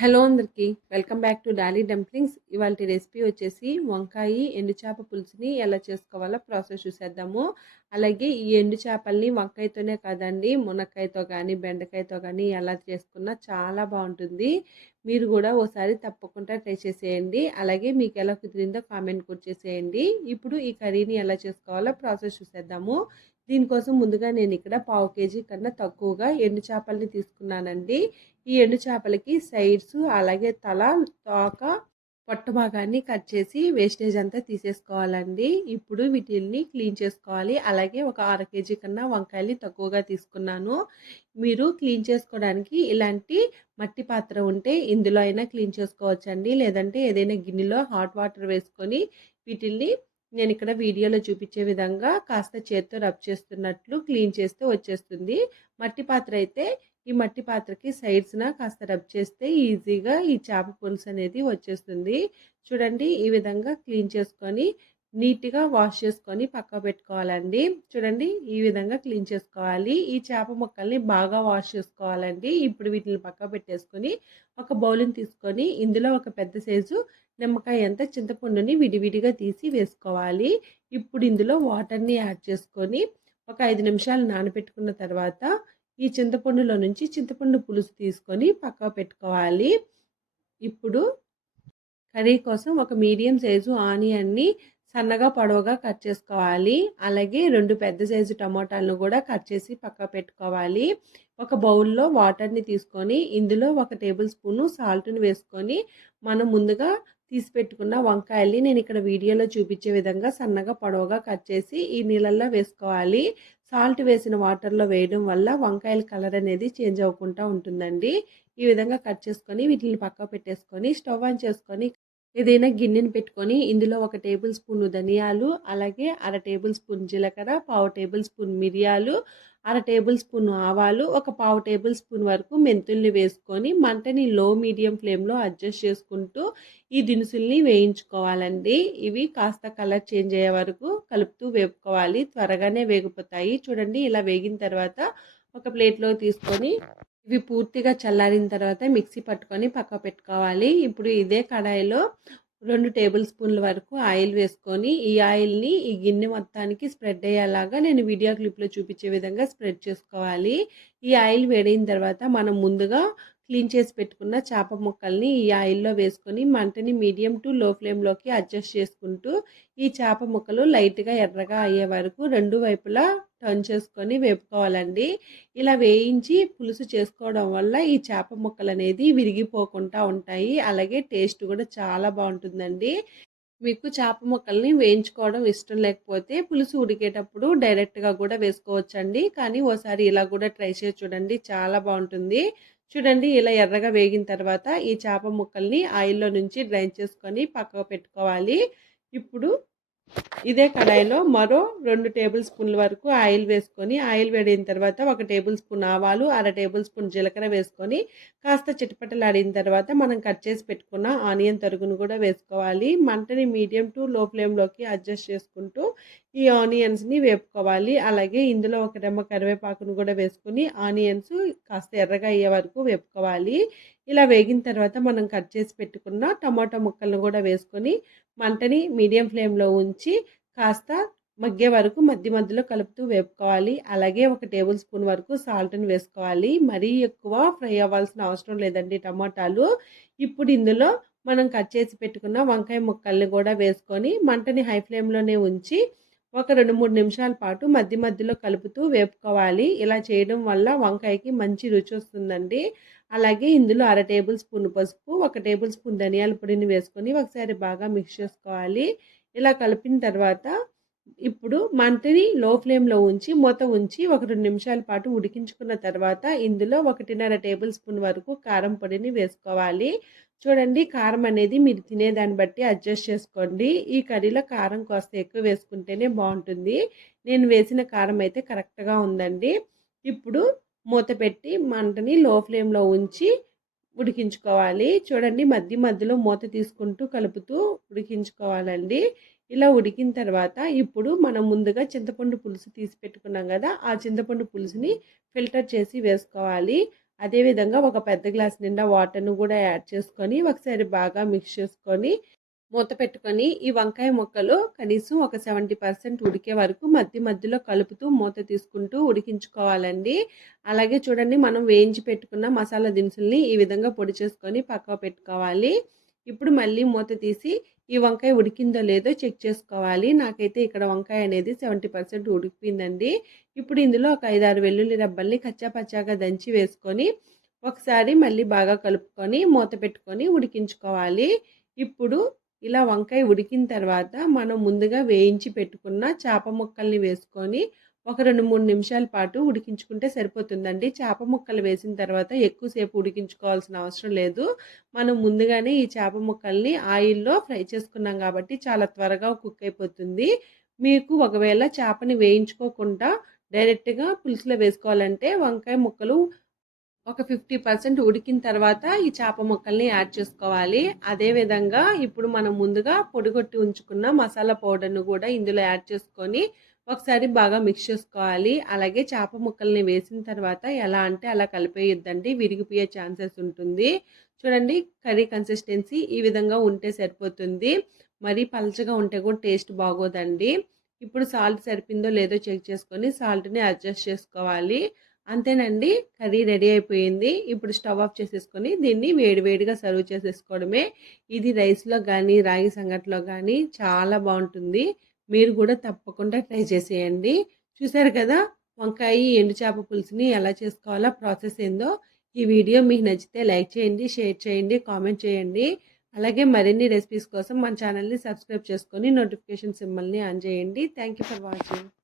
Hello అందరికీ welcome back to Dolly dumplings. ఇవాళ recipe వచ్చేసి వంకాయ ఎండు చేప పులుసుని ఎలా చేసుకోవాలో ప్రాసెస్ చూసేద్దాము. అలాగే ఈ ఎండు చేపల్ని వంకాయతోనే కాదండి మునక్కాయతో కానీ బెండకాయతో కానీ ఎలా చేసుకున్నా చాలా బాగుంటుంది. మీరు కూడా ఓసారి తప్పకుండా ట్రై చేసేయండి. అలాగే మీకు ఎలా కుదిరిందో కామెంట్ కూడా చేసేయండి. ఇప్పుడు ఈ కర్రీని ఎలా చేసుకోవాలో ప్రాసెస్ చూసేద్దాము. దీనికోసం ముందుగా నేను ఇక్కడ పావు కేజీ కన్నా తక్కువగా ఎండు చేపల్ని తీసుకున్నానండి. ఈ ఎండు చేపలకి సైడ్స్ అలాగే తల తోక పొట్ట భాగాన్ని కట్ చేసి వేస్టేజ్ అంతా తీసేసుకోవాలండి. ఇప్పుడు వీటిని క్లీన్ చేసుకోవాలి. అలాగే ఒక అర కేజీ కన్నా వంకాయలు తక్కువగా తీసుకున్నాను. మీరు క్లీన్ చేసుకోవడానికి ఇలాంటి మట్టి పాత్ర ఉంటే ఇందులో అయినా క్లీన్ చేసుకోవచ్చండి. లేదంటే ఏదైనా గిన్నెలో హాట్ వాటర్ వేసుకొని వీటిల్ని నేను ఇక్కడ వీడియోలో చూపించే విధంగా కాస్త చేత్తో రబ్ చేస్తున్నట్లు క్లీన్ చేస్తే వచ్చేస్తుంది. మట్టి పాత్ర అయితే ఈ మట్టి పాత్రకి సైడ్స్న కాస్త రబ్ చేస్తే ఈజీగా ఈ చేప పులుసు అనేది వచ్చేస్తుంది. చూడండి ఈ విధంగా క్లీన్ చేసుకొని నీట్గా వాష్ చేసుకొని పక్క పెట్టుకోవాలండి. చూడండి ఈ విధంగా క్లీన్ చేసుకోవాలి. ఈ చేప ముక్కల్ని బాగా వాష్ చేసుకోవాలండి. ఇప్పుడు వీటిని పక్క పెట్టేసుకొని ఒక బౌల్ని తీసుకొని ఇందులో ఒక పెద్ద సైజు నిమ్మకాయ అంతా చింతపండుని విడివిడిగా తీసి వేసుకోవాలి. ఇప్పుడు ఇందులో వాటర్ని యాడ్ చేసుకొని ఒక ఐదు నిమిషాలు నానబెట్టుకున్న తర్వాత ఈ చింతపండులో నుంచి చింతపండు పులుసు తీసుకొని పక్క పెట్టుకోవాలి. ఇప్పుడు కర్రీ కోసం ఒక మీడియం సైజు ఆనియన్ని సన్నగా పొడవుగా కట్ చేసుకోవాలి. అలాగే రెండు పెద్ద సైజు టమాటాలను కూడా కట్ చేసి పక్క పెట్టుకోవాలి. ఒక బౌల్లో వాటర్ని తీసుకొని ఇందులో ఒక టేబుల్ స్పూను సాల్ట్ని వేసుకొని మనం ముందుగా తీసి పెట్టుకున్న వంకాయల్ని నేను ఇక్కడ వీడియోలో చూపించే విధంగా సన్నగా పొడవుగా కట్ చేసి ఈ నీళ్ళల్లో వేసుకోవాలి. సాల్ట్ వేసిన వాటర్లో వేయడం వల్ల వంకాయల కలర్ అనేది చేంజ్ అవ్వకుండా ఉంటుందండి. ఈ విధంగా కట్ చేసుకొని వీటిని పక్క పెట్టేసుకొని స్టవ్ ఆన్ చేసుకొని ఏదైనా గిన్నెని పెట్టుకొని ఇందులో ఒక టేబుల్ స్పూన్ ధనియాలు అలాగే అర టేబుల్ స్పూన్ జీలకర్ర పావు టేబుల్ స్పూన్ మిరియాలు అర టేబుల్ స్పూన్ ఆవాలు ఒక పావు టేబుల్ స్పూన్ వరకు మెంతుల్ని వేసుకొని మంటని లో మీడియం ఫ్లేమ్లో అడ్జస్ట్ చేసుకుంటూ ఈ దినుసుల్ని వేయించుకోవాలండి. ఇవి కాస్త కలర్ చేంజ్ అయ్యే వరకు కలుపుతూ వేపుకోవాలి. త్వరగానే వేగిపోతాయి. చూడండి ఇలా వేగిన తర్వాత ఒక ప్లేట్లో తీసుకొని ఇవి పూర్తిగా చల్లారిన తర్వాత మిక్సీ పట్టుకొని పక్క పెట్టుకోవాలి. ఇప్పుడు ఇదే కడాయిలో రెండు టేబుల్ స్పూన్ల వరకు ఆయిల్ వేసుకొని ఈ ఆయిల్ని ఈ గిన్నె మొత్తానికి స్ప్రెడ్ అయ్యేలాగా నేను వీడియో క్లిప్లో చూపించే విధంగా స్ప్రెడ్ చేసుకోవాలి. ఈ ఆయిల్ వేడైన తర్వాత మనం ముందుగా క్లీన్ చేసి పెట్టుకున్న చేప ముక్కల్ని ఈ ఆయిల్లో వేసుకొని మంటని మీడియం టు లో ఫ్లేమ్లోకి అడ్జస్ట్ చేసుకుంటూ ఈ చేప ముక్కలు లైట్గా ఎర్రగా అయ్యే వరకు రెండు వైపులా టర్న్ చేసుకొని వేపుకోవాలండి. ఇలా వేయించి పులుసు చేసుకోవడం వల్ల ఈ చేప ముక్కలు అనేది విరిగిపోకుండా ఉంటాయి. అలాగే టేస్ట్ కూడా చాలా బాగుంటుందండి. మీకు చేప ముక్కల్ని వేయించుకోవడం ఇష్టం లేకపోతే పులుసు ఉడికేటప్పుడు డైరెక్ట్గా కూడా వేసుకోవచ్చండి. కానీ ఓసారి ఇలా కూడా ట్రై చేసి చూడండి చాలా బాగుంటుంది. చూడండి ఇలా ఎర్రగా వేగిన తర్వాత ఈ చేప ముక్కల్ని ఆయిల్లో నుంచి డ్రైన్ చేసుకొని పక్కకు పెట్టుకోవాలి. ఇప్పుడు ఇదే కడాయిలో మరో రెండు టేబుల్ స్పూన్ల వరకు ఆయిల్ వేసుకొని ఆయిల్ వేడిన తర్వాత ఒక టేబుల్ స్పూన్ ఆవాలు అర టేబుల్ స్పూన్ జీలకర్ర వేసుకొని కాస్త చిటపటలాడిన తర్వాత మనం కట్ చేసి పెట్టుకున్న ఆనియన్ తరుగును కూడా వేసుకోవాలి. మంటని మీడియం టు లో ఫ్లేమ్లోకి అడ్జస్ట్ చేసుకుంటూ ఈ ఆనియన్స్ని వేపుకోవాలి. అలాగే ఇందులో ఒక రెమ్మ కరివేపాకును కూడా వేసుకొని ఆనియన్స్ కాస్త ఎర్రగా అయ్యే వరకు వేపుకోవాలి. ఇలా వేగిన తర్వాత మనం కట్ చేసి పెట్టుకున్న టమాటా ముక్కలను కూడా వేసుకొని మంటని మీడియం ఫ్లేమ్లో ఉంచి కాస్త మగ్గే వరకు మధ్య మధ్యలో కలుపుతూ వేపుకోవాలి. అలాగే ఒక టేబుల్ స్పూన్ వరకు సాల్ట్ని వేసుకోవాలి. మరీ ఎక్కువ ఫ్రై అవ్వాల్సిన అవసరం లేదండి టమాటాలు. ఇప్పుడు ఇందులో మనం కట్ చేసి పెట్టుకున్న వంకాయ ముక్కల్ని కూడా వేసుకొని మంటని హై ఫ్లేమ్లోనే ఉంచి ఒక రెండు మూడు నిమిషాల పాటు మధ్య మధ్యలో కలుపుతూ వేపుకోవాలి. ఇలా చేయడం వల్ల వంకాయకి మంచి రుచి వస్తుందండి. అలాగే ఇందులో అర టేబుల్ స్పూన్ పసుపు ఒక టేబుల్ స్పూన్ ధనియాల పొడిని వేసుకొని ఒకసారి బాగా మిక్స్ చేసుకోవాలి. ఇలా కలిపిన తర్వాత ఇప్పుడు మంటని లో ఫ్లేమ్లో ఉంచి మూత ఉంచి ఒక రెండు నిమిషాల పాటు ఉడికించుకున్న తర్వాత ఇందులో ఒకటిన్నర టేబుల్ స్పూన్ వరకు కారం పొడిని వేసుకోవాలి. చూడండి కారం అనేది మీరు తినేదాన్ని బట్టి అడ్జస్ట్ చేసుకోండి. ఈ కర్రీలో కారం కాస్త ఎక్కువ వేసుకుంటేనే బాగుంటుంది. నేను వేసిన కారం అయితే కరెక్ట్గా ఉందండి. ఇప్పుడు మూత పెట్టి మంటని లో ఫ్లేమ్లో ఉంచి ఉడికించుకోవాలి. చూడండి మధ్య మధ్యలో మూత తీసుకుంటూ కలుపుతూ ఉడికించుకోవాలండి. ఇలా ఉడికిన తర్వాత ఇప్పుడు మనం ముందుగా చింతపండు పులుసు తీసి పెట్టుకున్నాం కదా ఆ చింతపండు పులుసుని ఫిల్టర్ చేసి వేసుకోవాలి. అదేవిధంగా ఒక పెద్ద గ్లాస్ నిండా వాటర్ను కూడా యాడ్ చేసుకొని ఒకసారి బాగా మిక్స్ చేసుకొని మూత పెట్టుకొని ఈ వంకాయ ముక్కలు కనీసం ఒక సెవెంటీ పర్సెంట్ ఉడికే వరకు మధ్య మధ్యలో కలుపుతూ మూత తీసుకుంటూ ఉడికించుకోవాలండి. అలాగే చూడండి మనం వేయించి పెట్టుకున్న మసాలా దినుసుల్ని ఈ విధంగా పొడి చేసుకొని పక్కన పెట్టుకోవాలి. ఇప్పుడు మళ్ళీ మూత తీసి ఈ వంకాయ ఉడికిందో లేదో చెక్ చేసుకోవాలి. నాకైతే ఇక్కడ వంకాయ అనేది సెవెంటీ పర్సెంట్ ఉడికిపోయిందండి. ఇప్పుడు ఇందులో ఒక ఐదారు వెల్లుల్లి రబ్బల్ని కచ్చాపచ్చాగా దంచి వేసుకొని ఒకసారి మళ్ళీ బాగా కలుపుకొని మూత పెట్టుకొని ఉడికించుకోవాలి. ఇప్పుడు ఇలా వంకాయ ఉడికిన తర్వాత మనం ముందుగా వేయించి పెట్టుకున్న చేప ముక్కల్ని వేసుకొని ఒక రెండు మూడు నిమిషాల పాటు ఉడికించుకుంటే సరిపోతుందండి. చేప ముక్కలు వేసిన తర్వాత ఎక్కువసేపు ఉడికించుకోవాల్సిన అవసరం లేదు. మనం ముందుగానే ఈ చేప ముక్కల్ని ఆయిల్లో ఫ్రై చేసుకున్నాం కాబట్టి చాలా త్వరగా కుక్ అయిపోతుంది. మీకు ఒకవేళ చేపని వేయించుకోకుండా డైరెక్ట్గా పులుసులో వేసుకోవాలంటే వంకాయ ముక్కలు ఒక ఫిఫ్టీ పర్సెంట్ ఉడికిన తర్వాత ఈ చేప ముక్కల్ని యాడ్ చేసుకోవాలి. అదేవిధంగా ఇప్పుడు మనం ముందుగా పొడిగొట్టి ఉంచుకున్న మసాలా పౌడర్ను కూడా ఇందులో యాడ్ చేసుకొని ఒకసారి బాగా మిక్స్ చేసుకోవాలి. అలాగే చేప ముక్కల్ని వేసిన తర్వాత ఎలా అంటే అలా కలిపేయొద్దండి. విరిగిపోయే ఛాన్సెస్ ఉంటుంది. చూడండి కర్రీ కన్సిస్టెన్సీ ఈ విధంగా ఉంటే సరిపోతుంది. మరీ పలచగా ఉంటే కూడా టేస్ట్ బాగోదండి. ఇప్పుడు సాల్ట్ సరిపోయిందో లేదో చెక్ చేసుకొని సాల్ట్ని అడ్జస్ట్ చేసుకోవాలి. అంతేనండి కర్రీ రెడీ అయిపోయింది. ఇప్పుడు స్టవ్ ఆఫ్ చేసేసుకొని దీన్ని వేడివేడిగా సర్వ్ చేసేసుకోవడమే. ఇది రైస్లో కానీ రాగి సంగట్లో కానీ చాలా బాగుంటుంది. మీరు కూడా తప్పకుండా ట్రై చేసేయండి. చూసారు కదా వంకాయ ఎండు చేప పులుసుని ఎలా చేసుకోవాలో ప్రాసెస్ ఏందో ఈ వీడియో మీకు నచ్చితే లైక్ చేయండి షేర్ చేయండి కామెంట్ చేయండి. అలాగే మరిన్ని రెసిపీస్ కోసం మన ఛానల్ని సబ్స్క్రైబ్ చేసుకొని నోటిఫికేషన్ సింబల్ని ఆన్ చేయండి. Thank you for watching.